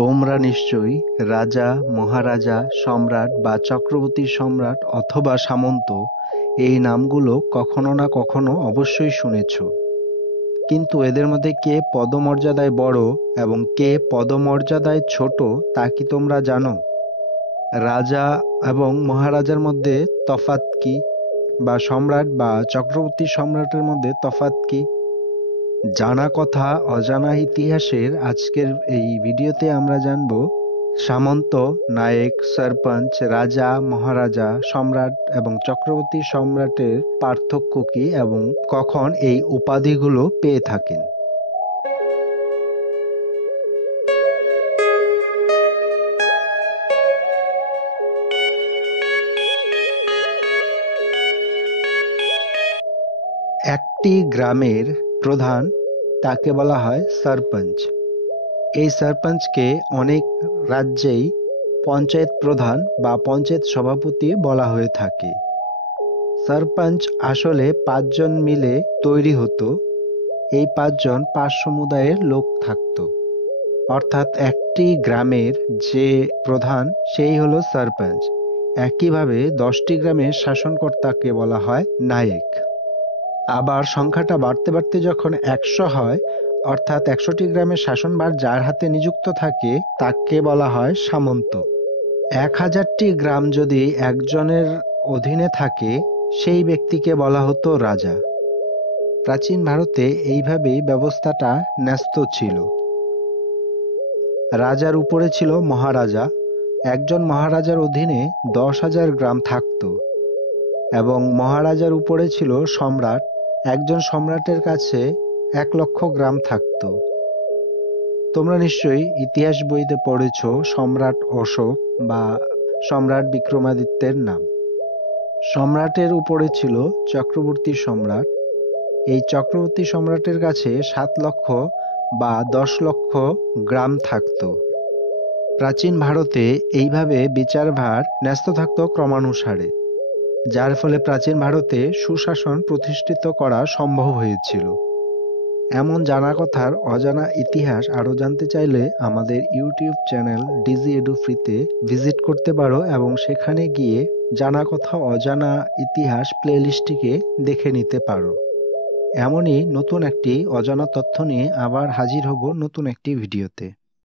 তোমরা নিশ্চয়ই রাজা, মহারাজা, সম্রাট বা চক্রবর্তী সম্রাট অথবা সামন্ত এই নামগুলো কখনো না কখনো অবশ্যই শুনেছ। কিন্তু এদের মধ্যে কে পদমর্যাদায় বড় এবং কে পদমর্যাদায় ছোট তা কি তোমরা জানো? রাজা এবং মহারাজার মধ্যে তফাৎ কি? বা সম্রাট বা চক্রবর্তী সম্রাটের মধ্যে তফাৎ কি? জানা কথা অজানা ইতিহাসের আজকের এই ভিডিওতে আমরা জানব সামন্ত, নায়েক, সরপঞ্চ, রাজা, মহারাজা, সম্রাট এবং চক্রবর্তী সম্রাটের পার্থক্য কি এবং কখন এই উপাধিগুলো পেয়ে থাকেন। একটি গ্রামের প্রধান তাকে বলা হয় সরপঞ্চ। এই সরপঞ্চকে অনেক রাজ্যেই পঞ্চায়েত প্রধান বা পঞ্চায়েত সভাপতি বলা হয়ে থাকে। সরপঞ্চ আসলে 5 জন মিলে তৈরি হতো। এই 5 জন 5 সমুদায়ের লোক থাকতো, অর্থাৎ একটি গ্রামের যে প্রধান সেই হলো সরপঞ্চ। একইভাবে 10টি গ্রামের শাসনকর্তাকে বলা হয় নায়েক। আবার সংখ্যাটা বাড়তে বাড়তে যখন 100 হয়, অর্থাৎ 100টি গ্রামের শাসনভার যার হাতে নিযুক্ত থাকে তাকে বলা হয় সামন্ত। 1000টি গ্রাম যদি একজনের অধীনে থাকে সেই ব্যক্তিকে বলা হতো রাজা। প্রাচীন ভারতে এইভাবেই ব্যবস্থাটা ন্যস্ত ছিল। রাজার উপরে ছিল মহারাজা। একজন মহারাজার অধীনে 10,000 গ্রাম থাকত এবং মহারাজার উপরে ছিল সম্রাট। একজন সম্রাটের কাছে 1,00,000 গ্রাম থাকত। তোমরা নিশ্চয়ই ইতিহাস বইতে পড়েছ সম্রাট অশোক বা সম্রাট বিক্রমাদিত্যের নাম। সম্রাটের উপরে ছিল চক্রবর্তী সম্রাট। এই চক্রবর্তী সম্রাটের কাছে 7,00,000 বা 10,00,000 গ্রাম থাকত। প্রাচীন ভারতে এইভাবে বিচারভার ন্যস্ত থাকত ক্রমানুসারে, যার ফলে প্রাচীন ভারতে সুশাসন প্রতিষ্ঠিত করা সম্ভব হয়েছিল। এমন জানা কথার অজানা ইতিহাস আরও জানতে চাইলে আমাদের ইউটিউব চ্যানেল ডিজি এডু ফ্রিতে ভিজিট করতে পারো এবং সেখানে গিয়ে জানা কথা অজানা ইতিহাস প্লেলিস্টটিকে দেখে নিতে পারো। এমনই নতুন একটি অজানা তথ্য নিয়ে আবার হাজির হব নতুন একটি ভিডিওতে।